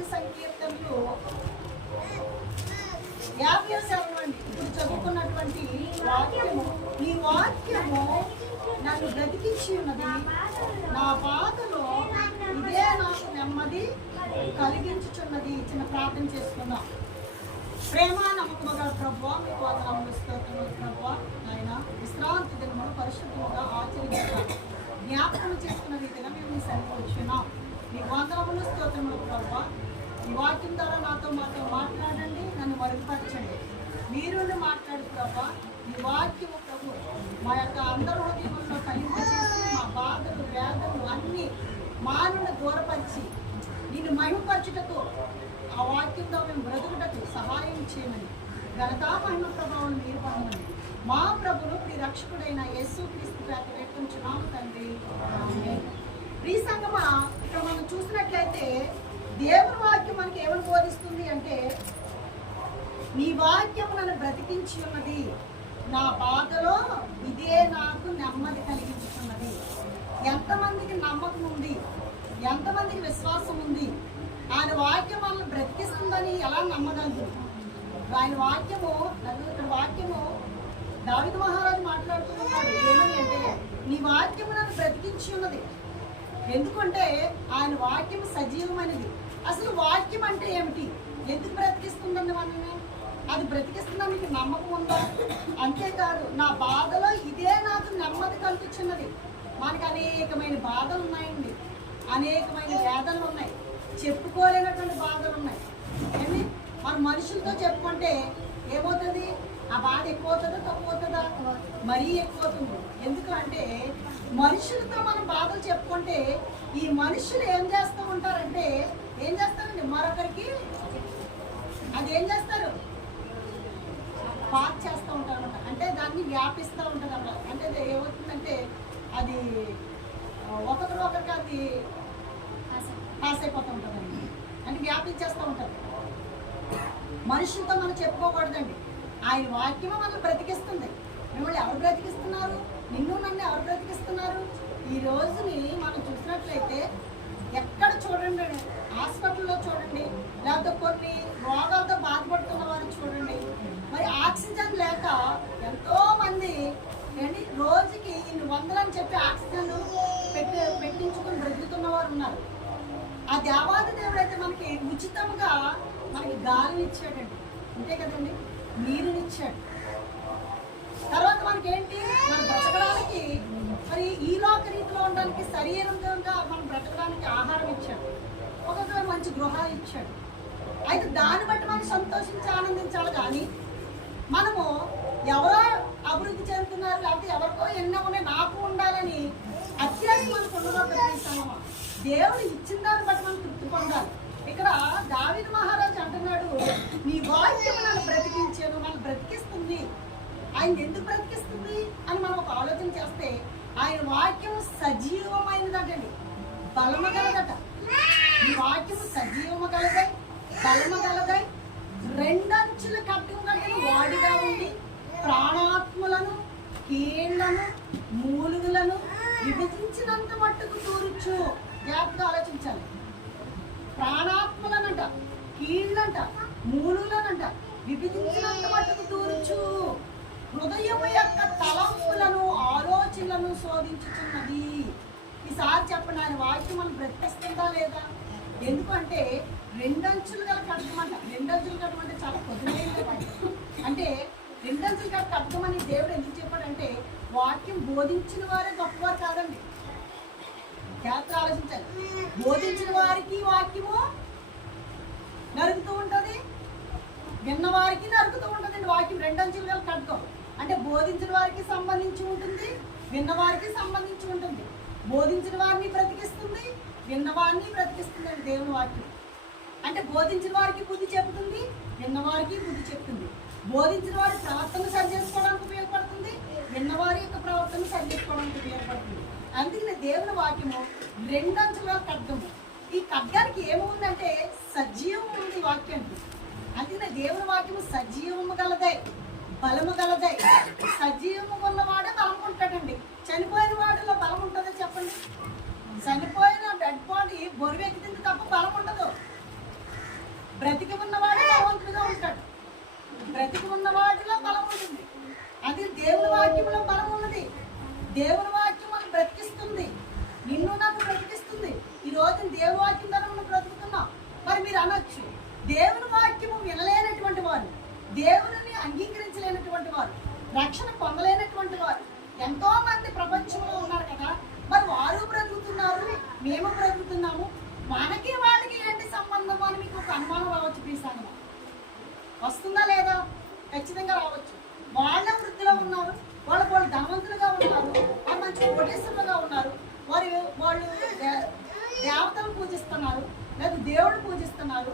దావీదు సంకీర్తనలు 50వ శరణం అండి. ఇప్పుడు చదువుకున్నటువంటి వాక్యము, ఈ వాక్యము నన్ను బ్రతికించి ఉన్నది, నా బాధలో ఇదే నాకు నెమ్మది కలిగించుచున్నది. చిన్న ప్రార్థన చేసుకుందాం. ప్రేమ నమ్మకము గల ప్రభువా, మీకు వందనములు స్తోత్రములు ప్రభువా. నాయన విశ్రాంతి దినమును పరిశుద్ధముగా ఆచరించాలి జ్ఞాపకం చేసుకున్న రీతిగా మేము మీ సన్నిధికి వచ్చినాం. మీకు వందనములు స్తోత్రములు ప్రభువా. ఈ వాక్యం ద్వారా మాతో మాట్లాడండి, నన్ను మరుగుపరచండి. మీరు మాట్లాడు ప్రభా. ఈ వాక్యము ప్రభు మా యొక్క అందరి హృదయంలో కలింపచేసి మా బాధలు వేదనలు అన్నీ మానవుని దూరపరిచి నిన్ను మహిమపరచుటకు ఆ వాక్యంలో మేము బ్రతుకుటకు సహాయం చేయమని ఘనతా మహిమ ప్రభావం మీరు పొందమని మా ప్రభును ప్రియ రక్షకుడైన యేసుక్రీస్తు పేట వేడుకుంటున్నాము తండ్రి. ప్రియ సంగమా, ఇక్కడ మనం చూసినట్లయితే దేవుని వాక్యం మనకి ఏమని బోధిస్తుంది అంటే, నీ వాక్యం నన్ను బ్రతికించి ఉన్నది, నా బాధలో ఇదే నాకు నెమ్మది కలిగించుతున్నది. ఎంతమందికి నమ్మకం ఉంది, ఎంతమందికి విశ్వాసం ఉంది ఆయన వాక్యం మనల్ని బ్రతికిస్తుందని ఎలా నమ్మగలదు? ఆయన వాక్యము, ఇక్కడ వాక్యము దావీదు మహారాజు మాట్లాడుతున్నాడు ఏమని అంటే, నీ వాక్యము నన్ను బ్రతికించి ఉన్నది. ఎందుకంటే ఆయన వాక్యం సజీవమైనది. అసలు వాక్యం అంటే ఏమిటి? ఎందుకు బ్రతికిస్తుందండి మనల్ని? అది బ్రతికిస్తుందని మీకు నమ్మకం ఉందా? అంతేకాదు, నా బాధలో ఇదే నాకు నెమ్మది కలుగుతున్నది. మనకు అనేకమైన బాధలు ఉన్నాయండి, అనేకమైన వేదనలు ఉన్నాయి, చెప్పుకోలేనటువంటి బాధలు ఉన్నాయి. ఏమి మన మనుషులతో చెప్పుకుంటే ఏమవుతుంది? ఆ బాధ ఎక్కువ అవుతుందా తక్కువ అవుతుందా? మరీ ఎక్కువ అవుతుంది. ఎందుకంటే మనుషులతో మనం బాధలు చెప్పుకుంటే ఈ మనుషులు ఏం చేస్తూ ఉంటారంటే, ఏం చేస్తారండి మరొకరికి అది ఏం చేస్తారు? పాస్ చేస్తూ ఉంటారు అనమాట. అంటే దాన్ని వ్యాపిస్తూ ఉంటారు అన్నమాట. అంటే ఏమవుతుందంటే అది ఒకరికి అది పాస్ అయిపోతూ ఉంటుందండి. అంటే వ్యాపించేస్తూ ఉంటారు. మనుషులతో మనం చెప్పుకోకూడదండి. ఆయన వాక్యము మనల్ని బ్రతికిస్తుంది. మిమ్మల్ని ఎవరు బ్రతికిస్తున్నారు? నిన్ను నన్ను ఎవరు బ్రతికిస్తున్నారు? ఈ రోజుని మనం చూసినట్లయితే ఎక్కడ చూడండి, హాస్పిటల్లో చూడండి, లేకపోతే కొన్ని రోగాలతో బాధపడుతున్న వారిని చూడండి, మరి ఆక్సిజన్ లేక ఎంతో మంది ఏంటి రోజుకి ఇన్ని వందలని చెప్పి ఆక్సిజన్ పెట్టించుకొని బ్రతుకుతున్న వారు ఉన్నారు. ఆ దేవాది దేవుడు అయితే మనకి ఉచితంగా మనకి గాలిని ఇచ్చాడండి, అంతే కదండి, నీరునిచ్చాడు. తర్వాత మనకేంటి, మనం బ్రతకడానికి మరి ఈ లోక రీతిలో ఉండడానికి శరీరంగా మనం బ్రతకడానికి ఆహారం ఇచ్చాడు, ఒక మంచి గృహాలు ఇచ్చాడు. అయితే దాన్ని బట్టి మనం సంతోషించి ఆనందించాలి. కానీ మనము ఎవరో అభివృద్ధి చెందుతున్నారు, లేకపోతే ఎవరికో ఎన్నో ఉన్నాయి నాకు ఉండాలని అత్యాశ మనకు ఉండడం. దేవుడు ఇచ్చిన దాన్ని బట్టి మనం తృప్తి పొందాలి. ఇక్కడ దావీదు మహారాజు అంటున్నాడు, నీ వాక్యం నన్ను బ్రతికించాను, నన్ను బ్రతికిస్తుంది. ఆయన ఎందుకు బ్రతికిస్తుంది అని మనం ఒక ఆలోచన చేస్తే, ఆయన వాక్యం సజీవమైనదటండి, బలము గలదట. ఈ వాక్యము సజీవము గలదై, బలము గలదై, రెండంచుల ఖడ్గము కలిగిన వాడిగా ఉండి ప్రాణాత్మలను, కీళ్లను, మూలుగులను విభజించినంత మట్టుకు తూర్చు. జాగ్రత్తగా ఆలోచించాలి. ప్రాణాత్మలనంట, కీళ్ళంట, మూలులనంట విభజించినంత మట్టుకు తూర్చు. హృదయం యొక్క తలంపులను, ఆలోచనలను శోధించుతున్నది. ఈసారి చెప్పండి, ఆయన వాక్యం మనం బ్రతికిస్తుందా లేదా? ఎందుకంటే రెండంచులు గల ఖడ్గమంట. రెండంచులు ఖడ్గం అంటే చాలా పొద్దునైంది. అంటే రెండంచులు గల ఖడ్గం అని దేవుడు ఎందుకు చెప్పాడంటే, వాక్యం బోధించిన వారే గొప్పవారు కాదండి. జాగ్రత్త ఆలోచించాలి. బోధించిన వారికి వాక్యము నరుకుతూ ఉంటుంది, విన్నవారికి నరుకుతూ ఉంటుందండి. వాక్యం రెండంచులు గల ఖడ్గం అంటే బోధించిన వారికి సంబంధించి ఉంటుంది, విన్నవారికి సంబంధించి ఉంటుంది. బోధించిన వారిని బ్రతికిస్తుంది, విన్నవారిని బ్రతికిస్తుందండి దేవుని వాక్యం. అంటే బోధించిన వారికి బుద్ధి చెప్తుంది, విన్నవారికి బుద్ధి చెప్తుంది. బోధించిన వారి ప్రవర్తన సరి చేసుకోవడానికి ఉపయోగపడుతుంది, విన్నవారి యొక్క ప్రవర్తన సరి చేసుకోవడానికి ఉపయోగపడుతుంది. అందుకని దేవుని వాక్యము రెండంచుల ఖడ్గము. ఈ ఖడ్గానికి ఏముందంటే సజీవం ఉంది వాక్యానికి. అందుకని దేవుని వాక్యము సజీవము గలదై, బలము గలదై. సజీవము ఉన్నవాడే బలం ఉంటాడండి. చనిపోయిన వాడిలో బలం ఉంటుందో చెప్పండి? చనిపోయిన డెడ్ బాడీ బొరువు ఎక్కింది తప్ప బలం ఉండదు. దేవుని వాక్యము వినలేనటువంటి వారు, దేవుని అంగీకరించలేనటువంటి వారు, రక్షణ పొందలేనటువంటి వారు ఎంతో మంది ప్రపంచంలో ఉన్నారు కదా. మరి వారు బ్రతుకుతున్నారు, మేము బ్రతుకుతున్నాము, మనకి వాళ్ళకి ఏంటి సంబంధం అని మీకు ఒక అనుమానం రావచ్చు. ప్లీజ్ వస్తుందా లేదా? ఖచ్చితంగా రావచ్చు. వాళ్ళ వృత్తిలో ఉన్నారు, వాళ్ళు ధనవంతులుగా ఉన్నారు, వాళ్ళు మంచి కోటేశ్వరులుగా ఉన్నారు, వాళ్ళు దేవతలు పూజిస్తున్నారు, లేదా దేవుడు పూజిస్తున్నారు.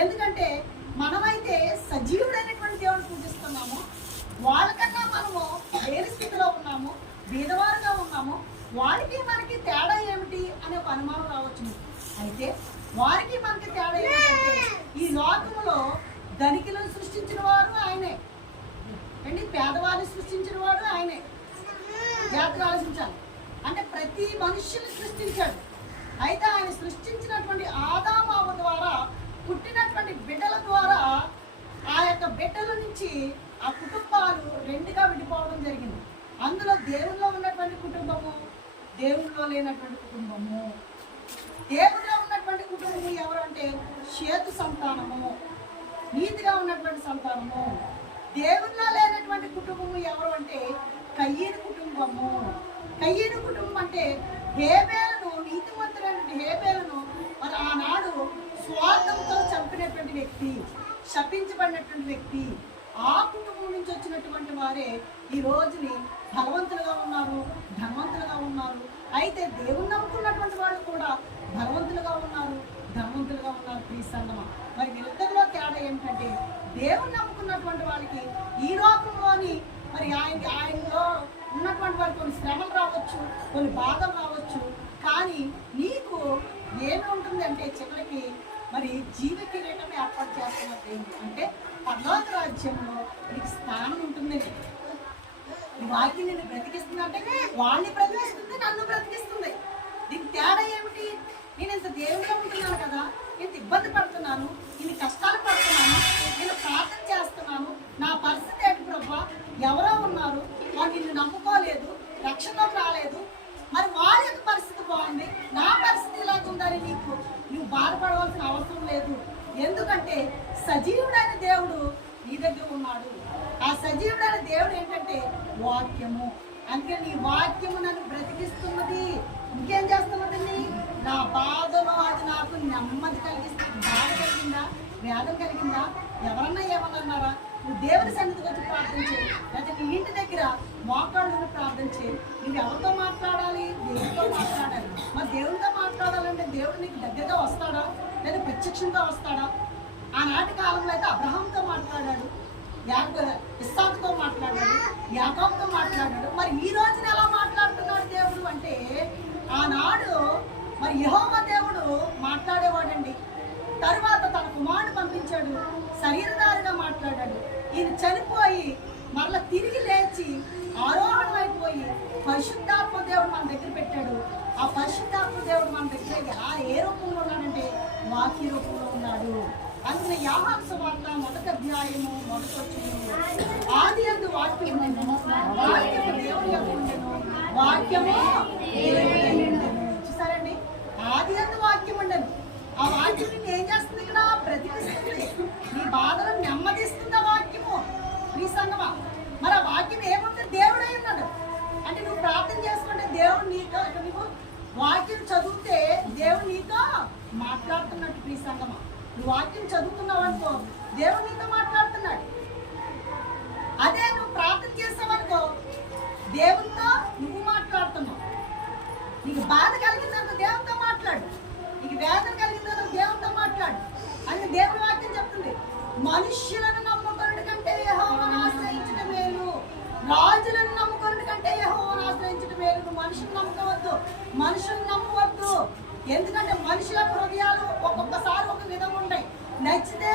ఎందుకంటే మనమైతే సజీవుడైనటువంటి దేవుడు పూజిస్తున్నాము. వాళ్ళకన్నా మనము వేరే స్థితిలో ఉన్నాము, బీదవారుగా ఉన్నాము. వారికి మనకి తేడా ఏమిటి అనే ఒక అనుమానం రావచ్చు. అయితే వారికి మనకి తేడా ఏమిటంటే, ఈ లోకములో ధనికులను సృష్టించిన వారు ఆయనే అండి, పేదవారిని సృష్టించిన వాడు ఆయనే. జాగ్రత్తగా ఆలోచించాలి. అంటే ప్రతి మనుష్యుని సృష్టించాడు. అయితే ఆయన సృష్టించినటువంటి ఆదాము అవ్వ ద్వారా పుట్టినటువంటి బిడ్డల ద్వారా ఆ యొక్క బిడ్డల నుంచి ఆ కుటుంబాలు రెండుగా విడిపోవడం జరిగింది. అందులో దేవుల్లో ఉన్నటువంటి కుటుంబము, దేవుల్లో లేనటువంటి కుటుంబము. దేవుల్లో ఉన్నటువంటి కుటుంబము ఎవరు అంటే షేతు సంతానము, నీతిగా ఉన్నటువంటి సంతానము. దేవుల్లో లేనటువంటి కుటుంబము ఎవరు అంటే కయ్యను కుటుంబము. కయ్యను కుటుంబం అంటే హేబేలును, నీతిమంతుడైనటువంటి హేబేలును మరి ఆనాడు స్వార్థంతో చంపినటువంటి వ్యక్తి, శపించబడినటువంటి వ్యక్తి. ఆ కుటుంబం నుంచి వచ్చినటువంటి వారే ఈ రోజుని బలవంతులుగా ఉన్నారు, ధనవంతులుగా ఉన్నారు. అయితే దేవుని నమ్ముకున్నటువంటి వాళ్ళు కూడా బలవంతులుగా ఉన్నారు, ధనవంతులుగా ఉన్నారు. ప్లీజ్ సంగమా, మరి వీరిద్దరిలో తేడా ఏంటంటే దేవుని నమ్ముకున్నటువంటి వాళ్ళకి ఈ లోకంలోని మరి ఆయనలో ఉన్నటువంటి వారికి కొన్ని శ్రమలు రావచ్చు, కొన్ని బాధలు రావచ్చు. కానీ నీకు ఏమి ఉంటుంది అంటే చివరికి మరి జీవ కిరీటం ఏర్పాటు చేస్తున్నారు దేవుడు. అంటే పరలోక రాజ్యంలో నీకు స్థానం ఉంటుంది. ఈ వాక్యం నిన్ను బ్రతికిస్తుంది అంటే వాళ్ళని బ్రతికిస్తుంది, నన్ను బ్రతికిస్తుంది. దీనికి తేడా ఏమిటి? నేను ఇంత దేవుడిగా ఉంటున్నాను కదా, ఇంత ఇబ్బంది పడుతున్నాను, ఇన్ని కష్టాలు పడుతున్నాను, నేను ప్రార్థన చేస్తున్నాను, నా పరిస్థితి ఏంటి ప్రభా? ఎవరో ఉన్నారు, వాళ్ళు నిన్ను నమ్ముకోలేదు, రక్షణలోకి రాలేదు, మరి వాళ్ళ యొక్క పరిస్థితి బాగుంది, నా పరిస్థితి ఇలాగ ఉందని నువ్వు బాధపడవలసిన అవసరం లేదు. ఎందుకంటే సజీవుడైన దేవుడు నీ దగ్గర ఉన్నాడు. ఆ సజీవుడైన దేవుడు ఏంటంటే వాక్యము. అందుకే నీ వాక్యము నన్ను బ్రతికిస్తున్నది. ఇంకేం చేస్తున్నదండి? నా బాధలో అది నాకు నెమ్మది కలిగిస్తుంది. బాధ కలిగిందా? వేదన కలిగిందా? ఎవరన్నా ఏమన్నారా? నువ్వు దేవుని సన్నిధికి వచ్చి ప్రార్థన చేయి, లేకపోతే నీ ఇంటి దగ్గర మోకాళ్ళను ప్రార్థన చేయి. నువ్వు ఎవరితో మాట్లాడాలి? దేవుడితో మాట్లాడాలి. మరి దేవుడితో మాట్లాడాలంటే దేవుడు నీకు దగ్గరగా వస్తాడా, లేదా ప్రత్యక్షంగా వస్తాడా? ఆనాటి కాలంలో అయితే అబ్రహాంతో మాట్లాడాడు, ఇస్సాకుతో మాట్లాడాడు, యాకోబుతో మాట్లాడాడు. మరి ఈ రోజున ఎలా మాట్లాడుతున్నాడు దేవుడు అంటే, ఆనాడు మరి యెహోవా దేవుడు మాట్లాడేవాడండి. తరువాత తన కుమారుడు పంపించాడు, శరీరధారిగా మాట్లాడాడు. ఈయన చనిపోయి మరలా తిరిగి లేచి ఆరోహణమైపోయి పరిశుద్ధాత్మ దేవుడు మన దగ్గర పెట్టాడు. ఆ పరిశుద్ధాత్మ దేవుడు మన దగ్గర ఏ రూపంలో ఉన్నాడంటే వాక్య రూపంలో ఉన్నాడు. అందుకని యోహాను సువార్త 1వ అధ్యాయము 1వ వచనము, ఆదియందు వాక్యము ఉండెను, వాక్యము దేవుని యొద్ద ఉండెను, వాక్యము దేవుని యొద్ద ఉండెను. చూసారండి, ఆదియందు వాక్యం ఉండెను. ఆ వాక్యం నిన్ను ఏం చేస్తుంది? ఇక్కడ బ్రతికిస్తుంది, నీ బాధలను నెమ్మదిస్తుంది ఆ వాక్యము. నీ సంగమా, మరి ఆ వాక్యం ఏముంది? దేవుడై ఉన్నాడు. అంటే నువ్వు ప్రార్థన చేసుకుంటే దేవుడు నీతో, నువ్వు వాక్యం చదివితే దేవుడు నీతో మాట్లాడుతున్నట్టు. ప్రీ సంగమా, నువ్వు వాక్యం చదువుతున్నావు అనుకో, దేవుడు నీతో మాట్లాడుతున్నాడు. అదే నువ్వు ప్రార్థన చేసావనుకో, దేవునితో నువ్వు మాట్లాడుతున్నావు. నీకు బాధ కలిగిందనుకో దేవునితో మాట్లాడు, నీకు వేదన కలిగిందనుకో దేవునితో మాట్లాడు అని దేవుని వాక్యం చెప్తుంది. మనుష్యులను నమ్ముకొనుట కంటే యెహోవాను ఆశ్రయించుట మేలు, రాజులను నమ్ముకొనుట కంటే యెహోవాను ఆశ్రయించుట మేలు. నువ్వు మనుషులను నమ్ముకోవద్దు, మనుషులను నమ్మవద్దు. ఎందుకంటే మనుషుల హృదయాలు ఒక్కొక్కసారి ఒక విధంగా ఉంటాయి. నచ్చితే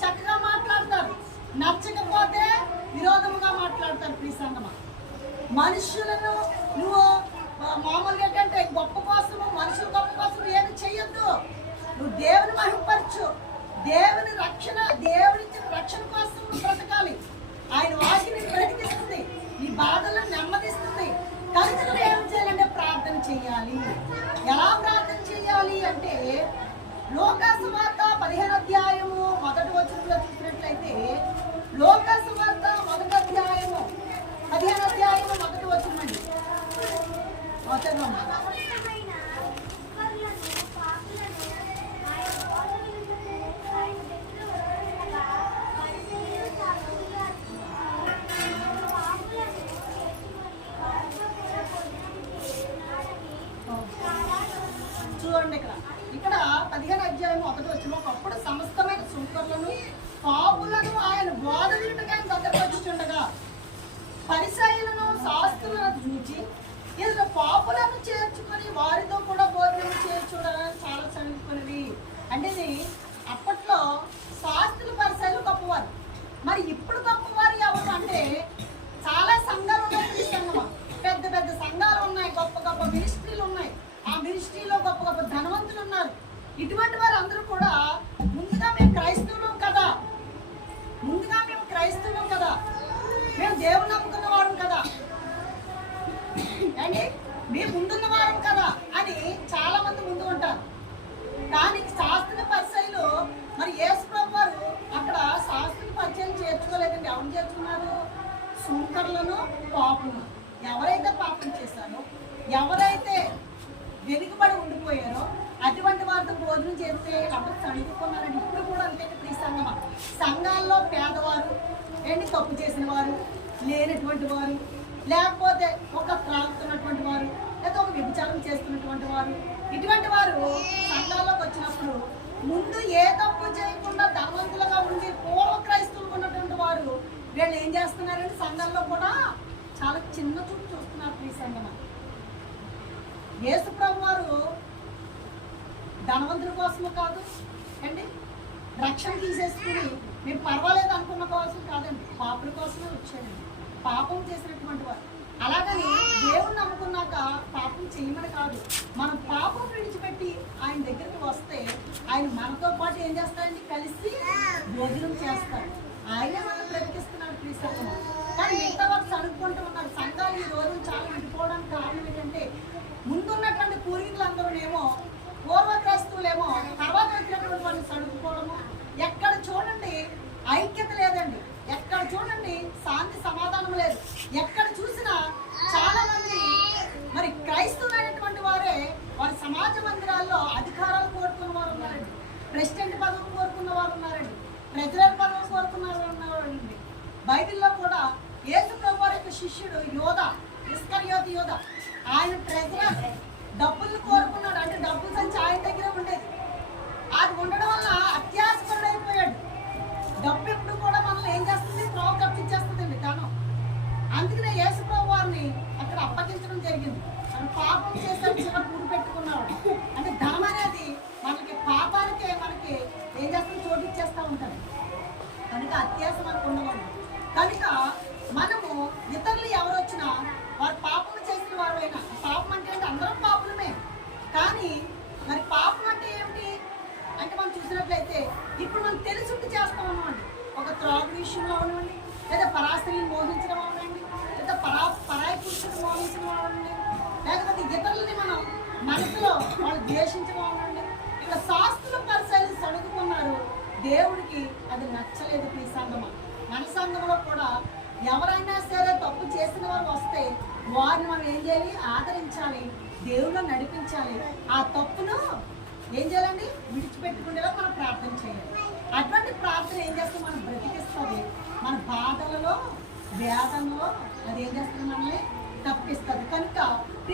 చక్కగా మాట్లాడతారు, నచ్చకపోతే విరోధముగా మాట్లాడతారు. ప్లీజ్ సంగమా, మనుషులను నువ్వు మామూలుగా ఏంటంటే గొప్ప కోసము, మనుషుల గొప్ప కోసం ఏమి చెయ్యొద్దు. నువ్వు దేవుని మహిమపరచు, దేవుని రక్షణ, దేవునిచ్చిన రక్షణ కోసం నువ్వు బ్రతకాలి. ఆయన వాక్యం బ్రతికిస్తుంది, నీ బాధలను నెమ్మదిస్తుంది. కనుక నువ్వు ఏం చేయాలంటే ప్రార్థన చెయ్యాలి. ఎలా ప్రార్థన చెయ్యాలి అంటే, లూకా సువార్త 15వ అధ్యాయము చదవమ్మా. చూడండి ఇక్కడ 15వ అధ్యాయం 1వ వచనం, ఒకప్పుడు సమస్తమైన సుంకరులను పాపులను ఆయన బోధ వినుటకు ఆయన దగ్గరకు వచ్చుచుండగా పరిసయ్యులను శాస్త్రులను చూచి ఇందులో పాపులను చేర్చుకొని వారితో కూడా భోజనం చేర్చుకోవడానికి చాలా చదువుకునేవి. అంటే ఇది అప్పట్లో శాస్త్రులు పరిసయ్యులు గొప్పవారు. మరి ఇప్పుడు గొప్పవారు ఎవరు అంటే చాలా సంఘాలు ఉన్నాయి. పెద్ద పెద్ద సంఘాలు ఉన్నాయి, గొప్ప గొప్ప మినిస్ట్రీలు ఉన్నాయి. ఆ మినిస్ట్రీలో గొప్ప గొప్ప ధనవంతులు ఉన్నారు. ఇటువంటి వారు అందరూ కూడా ముందుగా మేము క్రైస్తవులం కదా, మేము దేవుని నమ్ముకున్న వారం కదా అండి, మేము ముందున్న వారం కదా అని చాలా మంది ముందు ఉంటారు. కానీ శాస్త్ర పరిచయలు మరి యేసు ప్రభువు వారు అక్కడ శాస్త్ర పరిచయం చేర్చుకోలేదండి. ఎవరు చేర్చుకున్నారు? సుంకరులను, పాపులను. ఎవరైతే పాపం చేశారో, ఎవరైతే వెనుకబడి ఉండిపోయారో అటువంటి వారితో భోజనం చేస్తే అప్పుడు చదువుకున్నారండి. ఇప్పుడు కూడా అంతే. ఈ సంఘాల్లో పేదవారు ఏంటి, తప్పు చేసిన వారు, లేనటువంటి వారు, లేకపోతే ఒక త్రాగుతున్నటువంటి వారు, లేదా ఒక వ్యభిచారం చేస్తున్నటువంటి వారు, ఇటువంటి వారు సంఘాల్లోకి వచ్చినప్పుడు ముందు ఏ తప్పు చేయకుండా ధనవంతులుగా ఉండి పూర్వ క్రైస్తవులు ఉన్నటువంటి వారు వీళ్ళు ఏం చేస్తున్నారంటే సంఘాల్లో కూడా చాలా చిన్న చూపు చూస్తున్నారు. ఈ సంఘం యేసు ప్రభు వారు ధనవంతుల కోసము కాదు అండి, రక్షణ తీసేసుకుని మేము పర్వాలేదు అనుకున్న కోసం కాదండి, పాపుల కోసమే వచ్చాడండి. పాపం చేసినటువంటి వారు. అలాగని దేవుణ్ణి నమ్ముకున్నాక పాపం చేయమని కాదు, మనం పాపం విడిచిపెట్టి ఆయన దగ్గరికి వస్తే ఆయన మనతో పాటు ఏం చేస్తారండి, కలిసి భోజనం చేస్తారు. ఆయనే మనం బ్రతికిస్తున్నాడు క్రీస్తు. కానీ మిగతా వారు చదువుకుంటూ ఉన్నారు. సంఘాలు ఈ రోజు చాలా విడిపోవడానికి కారణం ఏంటంటే ముందున్నటువంటి పూర్వీకులందరూనేమో పూర్వ క్రైస్తవులేమో తర్వాత వచ్చినటువంటి వాళ్ళు చదువుకోవడము. ఎక్కడ చూడండి ఐక్యత లేదండి, ఎక్కడ చూడండి శాంతి సమాధానం లేదు. ఎక్కడ చూసినా చాలా మంది మరి క్రైస్తవులు అనేటువంటి వారే వారి సమాజ మందిరాల్లో అధికారాలు కోరుకున్న వారు ఉన్నారండి, ప్రెసిడెంట్ పదవులు కోరుకున్న వారు ఉన్నారండి, ప్రెసిడెంట్ పదవులు కోరుకున్న వారు ఉన్నారండి. బైబిల్లో కూడా యేసు ప్రభు వారి యొక్క శిష్యుడు యోధ, ఇస్కరియోతు యోధ, ఆయన ప్రెసిడెంట్ డబ్బులు కోరుకున్నాడు. అంటే డబ్బులు సంచి ఆయన దగ్గర ఉండేది. అది ఉండడం వల్ల అత్యాసపరుడైపోయాడు. డబ్బు ఎప్పుడు కూడా మనల్ని ఏం చేస్తుంది, త్రోవ కప్పించేస్తుందండి ధనం. అందుకనే యేసు ప్రభు వారిని అక్కడ అప్పగించడం జరిగింది. తను పాపం చేశాడు, చిన్న పూడి పెట్టుకున్నాడు. అంటే ధనం అనేది మనకి పాపాలకే మనకి ఏం చేస్తుంది, చోటు ఇచ్చేస్తూ ఉంటుంది. కనుక అత్యాస మనకు ఉండకూడదు. కనుక మనము ఇతరులు ఎవరు వచ్చినా వారు పాపం చేసిన వారు అయినా, పాపం అంటే అందరం పాపులమే. కానీ మరి పాపం అంటే ఏమిటి అంటే మనం చూసినట్లయితే ఇప్పుడు మనం తెలుసుండి చేస్తాం అన్నమాట. ఒక త్రాగు విషయంలో అవనండి, లేదా పరాస్త్రీని మోహించడం అవనండి, లేదా పరాయి పురుషుని మోహించడం అవనండి, లేకపోతే ఇతరులని మనం మనసులో వాళ్ళు ద్వేషించడం అవనండి. ఇక్కడ శాస్త్రుల పరిశీలన చదువుకున్నారు. దేవుడికి అది నచ్చలేదు. ఈ సంఘమా మన సంఘంలో కూడా ఎవరైనా సరే తప్పు చేసిన వారు వస్తే వారిని మనం ఏం చేయాలి, ఆదరించాలి, దేవుళ్ళు నడిపించాలి. ఆ తప్పును ఏం చేయాలండి, విడిచిపెట్టుకునేలా మనం ప్రార్థన చేయాలి. అటువంటి ప్రార్థన ఏం చేస్తే మనం బ్రతికిస్తుంది, మన బాధలలో వేదనలో అది ఏం చేస్తుంది, మనల్ని తప్పిస్తుంది. కనుక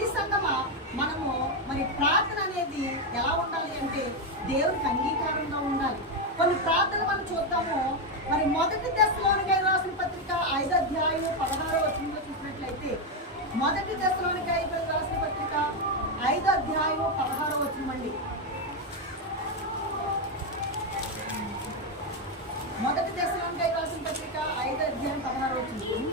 ఈ సంఘమా మనము మరి ప్రార్థన అనేది ఎలా ఉండాలి అంటే దేవునికి అంగీకారంగా ఉండాలి. కొన్ని ప్రార్థనలు మనం చూద్దాము. మరి మొదటి దశలోనికై రాసిన పత్రిక 5వ అధ్యాయం 16వ వచనంలో చూసినట్లయితే, మొదటి దశలోనికై రాసిన పత్రిక 5వ అధ్యాయం 16వ వచనం అండి. మొదటి దశలోనికై రాసిన పత్రిక 5వ అధ్యాయం 16వ వచనం.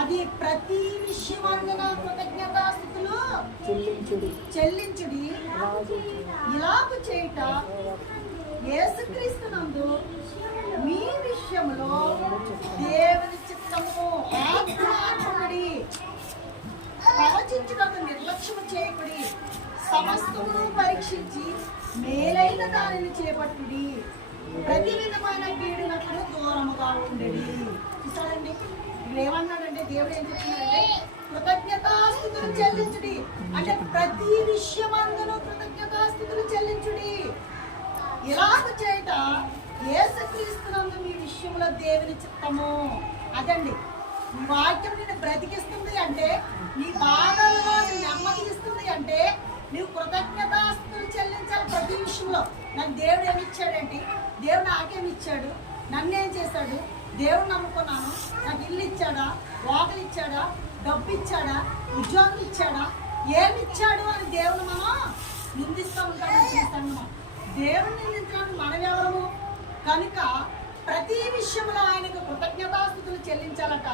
అది ప్రతి విషయమందున కృతజ్ఞతాస్తుతులు చెల్లించుడి, ఇలాగు చేయుట యేసుక్రీస్తునందు మీ విషయంలో దేవుని చిత్తము. ఆత్మానుడి ప్రవచించుటకు నిర్లక్ష్యము చేయకుడి, సమస్తము పరీక్షించి మేలైన దానిని చేపట్టుడి, ప్రతి విధమైన కీడునకు దూరముగా ఉండడి. చూసారండి, ఇక్కడ ఏమన్నాడంటే దేవుడు ఏం చెప్తున్నాడంటే కృతజ్ఞతాస్తుతులు చెల్లించుడి అంటే ప్రతి విషయమందును కృతజ్ఞతాస్తుతులు చెల్లించుడి. ఇలాగ చేయట యేసుక్రీస్తునందు మీ విషయంలో దేవుని చిత్తము. అదండి వాక్యం నిన్ను బ్రతికిస్తుంది అంటే, నీ బాధల్లో నెమ్మదిస్తుంది అంటే నువ్వు కృతజ్ఞతాస్తుతులు చెల్లించాలి ప్రతి విషయంలో. నాకు దేవుడు ఏమి ఇచ్చాడంటే, దేవుడు నాకేమి ఇచ్చాడు, నన్నేం చేశాడు, దేవుడు నమ్ముకున్నాను, నాకు ఇల్లు ఇచ్చాడా, వాకలు ఇచ్చాడా, డబ్బు ఇచ్చాడా, ఉద్యోగం ఇచ్చాడా, ఏమి ఇచ్చాడు అని దేవుడు మనం నిందిస్తూ ఉంటాం. దేవుని నిందించడానికి మనం ఎవరము కనుక ప్రతి విషయంలో ఆయనకు కృతజ్ఞతాస్తుతులు చెల్లించాలట.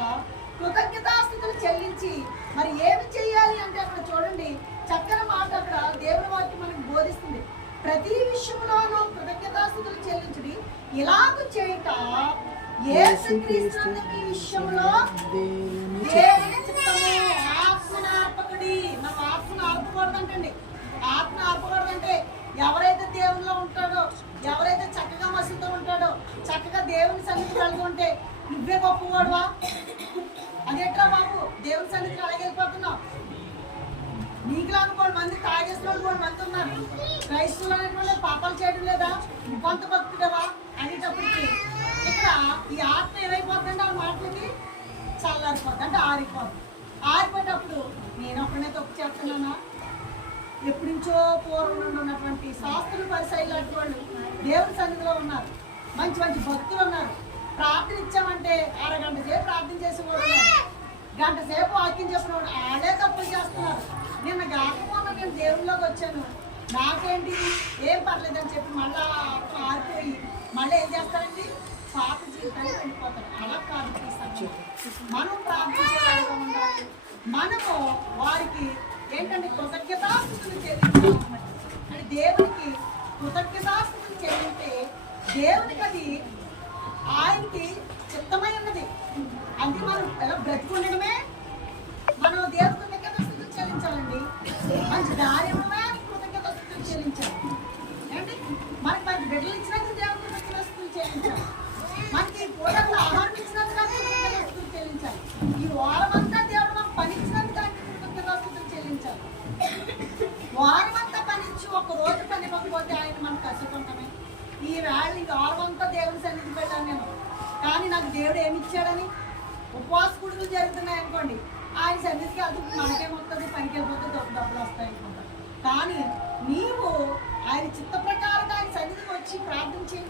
కృతజ్ఞతాస్తుతులు చెల్లించి మరి ఏమి చేయాలి అంటే అక్కడ చూడండి చక్కని మాట అక్కడ దేవుని వాక్యం మనకు బోధిస్తుంది. ప్రతి విషయంలోనూ కృతజ్ఞతాస్తుతులు చెల్లించుడి, ఇలాగ చేయట యేసుక్రీస్తునందు మీ విషయంలో దేవుని చిత్తము. ఆత్మను ఆర్పకుడి. మనం ఆత్మను ఆర్పకూడదంటండి. ఆత్మ ఆర్పకూడదంటే ఎవరైతే దేవునిలో ఉంటాడో, ఎవరైతే చక్కగా మసలుతో ఉంటాడో, చక్కగా దేవుని సన్నిధి కలిగి ఉంటే నువ్వే గొప్పవాడువా? అదేట్రా బాబు దేవుని సన్నిధికి అలాగే వెళ్ళిపోతున్నావు? నీకులాగా కొన్ని మంది తాగేసిన వాళ్ళు కొన్ని మంది ఉన్నారు. క్రైస్తవులు అనేటువంటి పాపాలు చేయడం లేదా, కొంత భక్తుడవా అనేటప్పటికి ఇక్కడ ఈ ఆత్మ ఏమైపోతుందంటే ఆ మాటలకి చల్లారిపోద్ది, అంటే ఆరిపోద్ది. ఆరిపోయేటప్పుడు నేను ఒక్కనే తప్పు చేస్తున్నానా? ఎప్పటి నుంచో పూర్వం నుండి ఉన్నటువంటి శాస్త్రులు పరిశైలు లాంటి వాళ్ళు దేవుని సన్నిధిలో ఉన్నారు. మంచి మంచి భక్తులు ఉన్నారు. ప్రార్థన ఇచ్చామంటే అరగంట సేపు ప్రార్థన చేసేవాడు, గంట సేపు వాక్యం చెప్పినవాడు. ఆడే తప్పులు చేస్తున్నారు. నిన్న కాకపోతే నేను దేవుళ్ళలోకి వచ్చాను, నాకేంటి ఏం పర్లేదని చెప్పి మళ్ళా ఆరిపోయి మళ్ళీ ఏం చేస్తారండి, పాప జీవితానికి వెళ్ళిపోతారు. అలా కాదు, మనం ప్రార్థించేలాగా ఉండాలి. మనము వారికి ఏంటంటే కృతజ్ఞతాస్తుతులు చెల్లించాలన్నమాట. అంటే దేవునికి కృతజ్ఞతాస్తుతులు చెల్లింటే దేవునికి అది ఆయనకి చిత్తమై ఉన్నది. అది మనం ఎలా బ్రతికుండడమే మనం దేవునికి కృతజ్ఞతాస్తుతులు చెల్లించాలండి. మంచి దారి ఇవ్వడమే కృతజ్ఞతాస్తుతులు చెల్లించాలి. ఏంటి మనకి మనకి బిడ్డలు ఇచ్చినందుకు దేవునికి కృతజ్ఞతాస్తుతులు చెల్లించాలి. మనకి పూటకు ఆహారం ఇచ్చినందుకు కృతజ్ఞతాస్తుతులు చెల్లించాలి. ఈ వారం అంతా దేవుడు మనకు పని ఇచ్చినందుకు కృతజ్ఞతాస్తుతులు చెల్లించాలి. వారం అంతా పనిచ్చి ఒక రోజు పని ఇవ్వకపోతే ఆయన మనకు కష్టపడతామే. ఈ వేళ ఈ వారం అంతా దేవుని సన్నిధి పెట్టాను నేను, కానీ నాకు దేవుడు ఏమి ఇచ్చాడని ఉపవాస కుడుకులు జరుగుతున్నాయి అనుకోండి, ఆయన సన్నిధికి అది మనకేమొస్తుంది, పనికి వెళ్ళిపోతే డబ్బులు వస్తాయి అనుకుంటా. కానీ నీవు ఆయన చిత్త ప్రకారంగా ఆయన సన్నిధికి వచ్చి ప్రార్థించి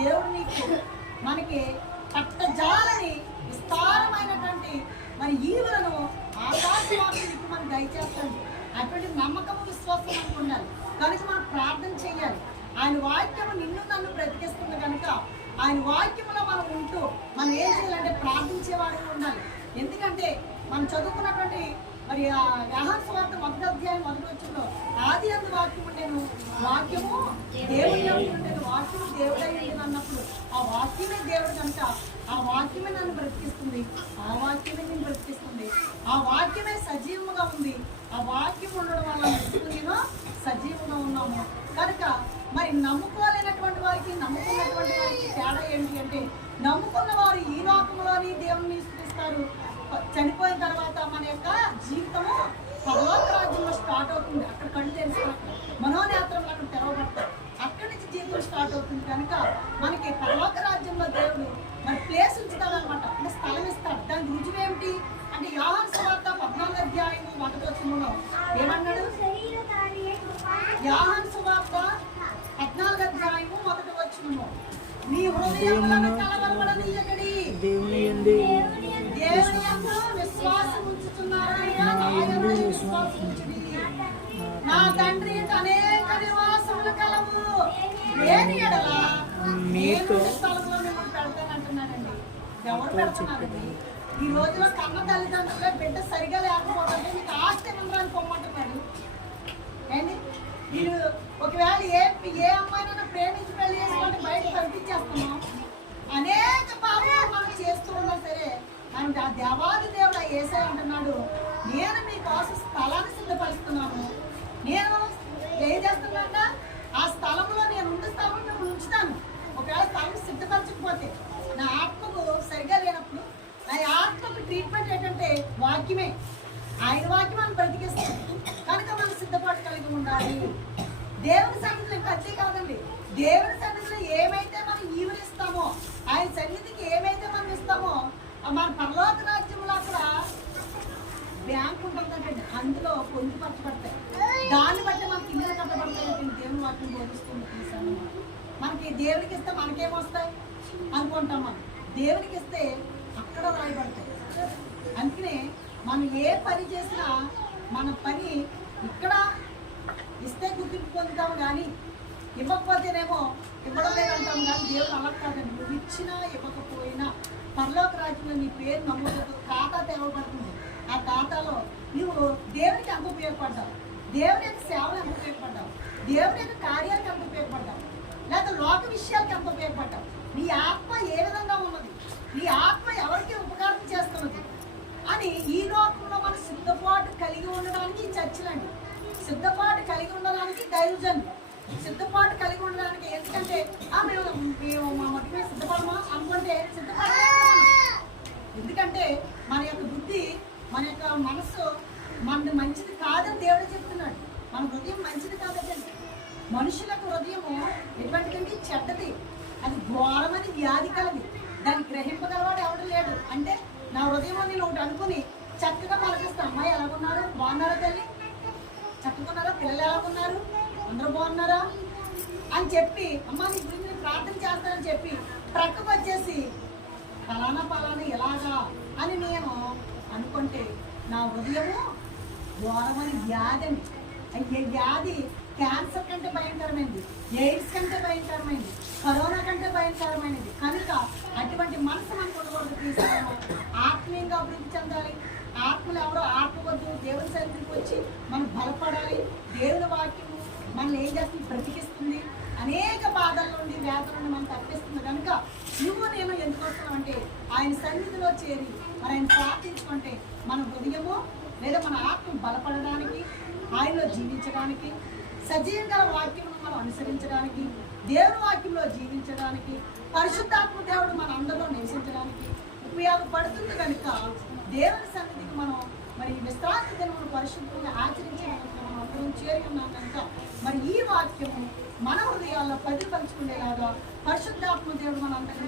దేవుడు నీకు మనకి పట్టజాలని విస్తారమైనటువంటి మరి ఈవులను ఆకాశవాసులకు మనం దయచేస్తాడు. అటువంటి నమ్మకము విశ్వాసం మనకు ఉండాలి. కనుక మనం ప్రార్థన చేయాలి. ఆయన వాక్యము నిన్ను నన్ను బ్రతికిస్తుంది కనుక ఆయన వాక్యంలో మనం ఉంటూ మనం ఏం చేయాలంటే ప్రార్థించేవాడిగా ఉండాలి. ఎందుకంటే మనం చదువుకున్నటువంటి మరి యోహాను సువార్త 1వ అధ్యాయం 1వ వచనంలో ఆది అందు వాక్యం ఉండేను, వాక్యము దేవుడి ఉండేది, వాక్యము దేవుడై ఉండేది అన్నప్పుడు ఆ వాక్యమే దేవుడు కనుక ఆ వాక్యమే నన్ను బ్రతికిస్తుంది, ఆ వాక్యమే నేను బ్రతికిస్తుంది, ఆ వాక్యమే సజీవంగా ఉంది. ఆ వాక్యం ఉండడం వల్ల నేను సజీవంగా ఉన్నాము. కనుక మరి నమ్ముకోలేనటువంటి వారికి నమ్ముకున్నటువంటి వారికి తేడా ఏంటి అంటే, నమ్ముకున్న వారు ఈ లోకంలోని దేవుని స్థుతిస్తారు. చనిపోయిన తర్వాత మన యొక్క జీవితము పరలోక రాజ్యంలో స్టార్ట్ అవుతుంది. అక్కడ కళ్ళు తెలుస్తారు, మనోనేత్రంలో అక్కడ తెరవబడతారు. అక్కడి నుంచి జీవితం స్టార్ట్ అవుతుంది. కనుక మనకి పరలోక రాజ్యంలో దేవుడు మరి ప్లేస్ ఉంచుతాడు అనమాట, అంటే స్థలం ఇస్తాడు. దానికి రుజువు ఏమిటి అంటే యోహాను సువార్త 14వ అధ్యాయం 1వ వచనంలో ఏమన్నాడు? యోహాను సువార్త 14వ అధ్యాయం 1వ వచనము, నీ హృదయములను కలవరపడనీయకుడి, దేవుని యందు విశ్వాసం ఉంచుతున్నారనగా నా యందు విశ్వాసం ఉంచుడి. నా తండ్రి అనేక నివాసములు కలవు, లేని ఎడల నేను స్థలంలో మిమ్మల్ని పెడతానంటున్నానండి. ఎవరు పెడుతున్నారండి? ఈ రోజులో కన్న తల్లిదండ్రులే బిడ్డ సరిగా లేకపోతుంటే నీకు ఆస్తి మందిరాన్ని పొమ్మంటున్నాడు. ఏంటి మీరు ఒకవేళ ఏ అమ్మాయినైనా ప్రేమించి పెళ్లి చేసుకుంటే బయట పంపించేస్తున్నాం. అనేక పాపాలు మనం చేస్తూ ఉన్నా సరే అంటే ఆ దేవాది దేవుడు యేసయ్య అంటున్నాడు, నేను మీకోసం స్థలాన్ని సిద్ధపరుస్తున్నాను. నేను ఏం చేస్తున్నా ఆ స్థలంలో నేను ఉండే స్థలంలో మిమ్మల్ని ఉంచుతాను. ఒకవేళ స్థలం సిద్ధపరచకపోతే నా ఆత్మకు సరిగా లేనప్పుడు నా ఆత్మకు ట్రీట్మెంట్ ఏంటంటే వాక్యమే. ఆయన వాక్యం మనం బ్రతికిస్తాం కనుక మనం సిద్ధపాటు కలిగి ఉండాలి. దేవుని సన్నిధిలో ఇంకా అంతే కాదండి, దేవుని సన్నిధిలో ఏమైతే మనం ఈవరిస్తామో, ఆయన సన్నిధికి ఏమైతే మనం ఇస్తామో, మన పరలోక రాజ్యంలో అక్కడ బ్యాంక్ ఉంటుందంటే అందులో పొందుపరచబడతాయి. దాన్ని బట్టి మనకి ఇల్లు కట్టబడతాయి. దేవుని వాక్యం బోధిస్తుంది. మనకి దేవునికి ఇస్తే మనకేమొస్తాయి అనుకుంటాం. మనం దేవునికి ఇస్తే అక్కడ రాయబడతాయి. అందుకనే మనం ఏ పని చేసినా మన పని ఇక్కడ ఇస్తే గుర్తింపు పొందుతాము, కానీ ఇవ్వకపోతేనేమో ఇవ్వడం లేదంటాము. కానీ దేవుడు అలా కాదండి, నువ్వు ఇచ్చినా ఇవ్వకపోయినా పరలోక రాజ్యంలో నీ పేరు నమోదు ఖాతా తేవబడుతుంది. ఆ ఖాతాలో నువ్వు దేవునికి ఎంత ఉపయోగపడ్డావు, దేవుని యొక్క సేవలు ఎంత ఉపయోగపడ్డావు, దేవుని యొక్క కార్యాలకు ఎంత ఉపయోగపడ్డావు, లేక లోక విషయాలకు ఎంత ఉపయోగపడ్డావు, నీ ఆత్మ ఏ విధంగా ఉన్నది, నీ ఆత్మ ఎవరికి ఉపకారం చేస్తున్నది అని ఈ లోకంలో మనం సిద్ధపాటు కలిగి ఉండడానికి చర్చలండి, సిద్ధపాటు కలిగి ఉండడానికి దైవజనులు, సిద్ధపాటు కలిగి ఉండడానికి. ఎందుకంటే మేము మా మట్టి మీద సిద్ధపడమా అనుకుంటే సిద్ధపడలేదు. ఎందుకంటే మన యొక్క బుద్ధి, మన యొక్క మనస్సు మన మంచిది కాదని దేవుడు చెప్తున్నాడు. మన హృదయం మంచిది కాదండి. మనుషులకు హృదయము ఎటువంటిదండి? చెడ్డది, అది ఘోరమని వ్యాధి కలది. దాన్ని గ్రహింపగలవాడు ఎవడు లేడు. అంటే నా హృదయం నేను ఒకటి అనుకుని చక్కగా పలకిస్తాను. అమ్మాయి ఎలాగున్నారు, బాగున్నారా తల్లి, చక్కకున్నారా, పిల్లలు ఎలాగున్నారు, అందరూ బాగున్నారా అని చెప్పి అమ్మ నీ గురించి నేను ప్రార్థన చేస్తానని చెప్పి ప్రక్కకు వచ్చేసి ఫలానా ఎలాగా అని నేను అనుకుంటే నా హృదయము ఘోరమని వ్యాధి అండి. అయ్యే వ్యాధి క్యాన్సర్ కంటే భయంకరమైనది, ఎయిడ్స్ కంటే భయంకరమైనది, కరోనా కంటే భయంకరమైనది. కనుక అటువంటి మనసు మనకు ఉండకూడదు. తీసుకున్నాము ఆత్మీయంగా అభివృద్ధి చెందాలి. ఆత్మలు ఎవరో ఆత్మవద్దు, దేవుని సన్నిధికి వచ్చి మనం బలపడాలి. దేవుని వాక్యము మనల్ని ఏం చేస్తుంది? బ్రతికిస్తుంది. అనేక బాధల నుండి, వ్యాధుల నుండి మనం తప్పిస్తుంది. కనుక నువ్వు నేను ఎందుకు వస్తున్నామంటే ఆయన సన్నిధిలో చేరి మరి ఆయన ప్రార్థించుకుంటే మన హృదయము లేదా మన ఆత్మ బలపడడానికి, ఆయనలో జీవించడానికి, సజీవంగా వాక్యమును మనం అనుసరించడానికి, దేవుని వాక్యంలో జీవించడానికి, పరిశుద్ధాత్మ దేవుడు మన అందరిలో నివసించడానికి ఉపయోగపడుతుంది. కనుక దేవుని సన్నిధికి మనం మరి విశ్రాంతి దినమును పరిశుద్ధంగా ఆచరించడానికి మనం అందరం చేరి ఉన్నాం. కనుక మరి ఈ వాక్యము మన హృదయాల్లో ప్రతిఫలించుకునేలాగా పరిశుద్ధాత్మ దేవుడు మన అందరినీ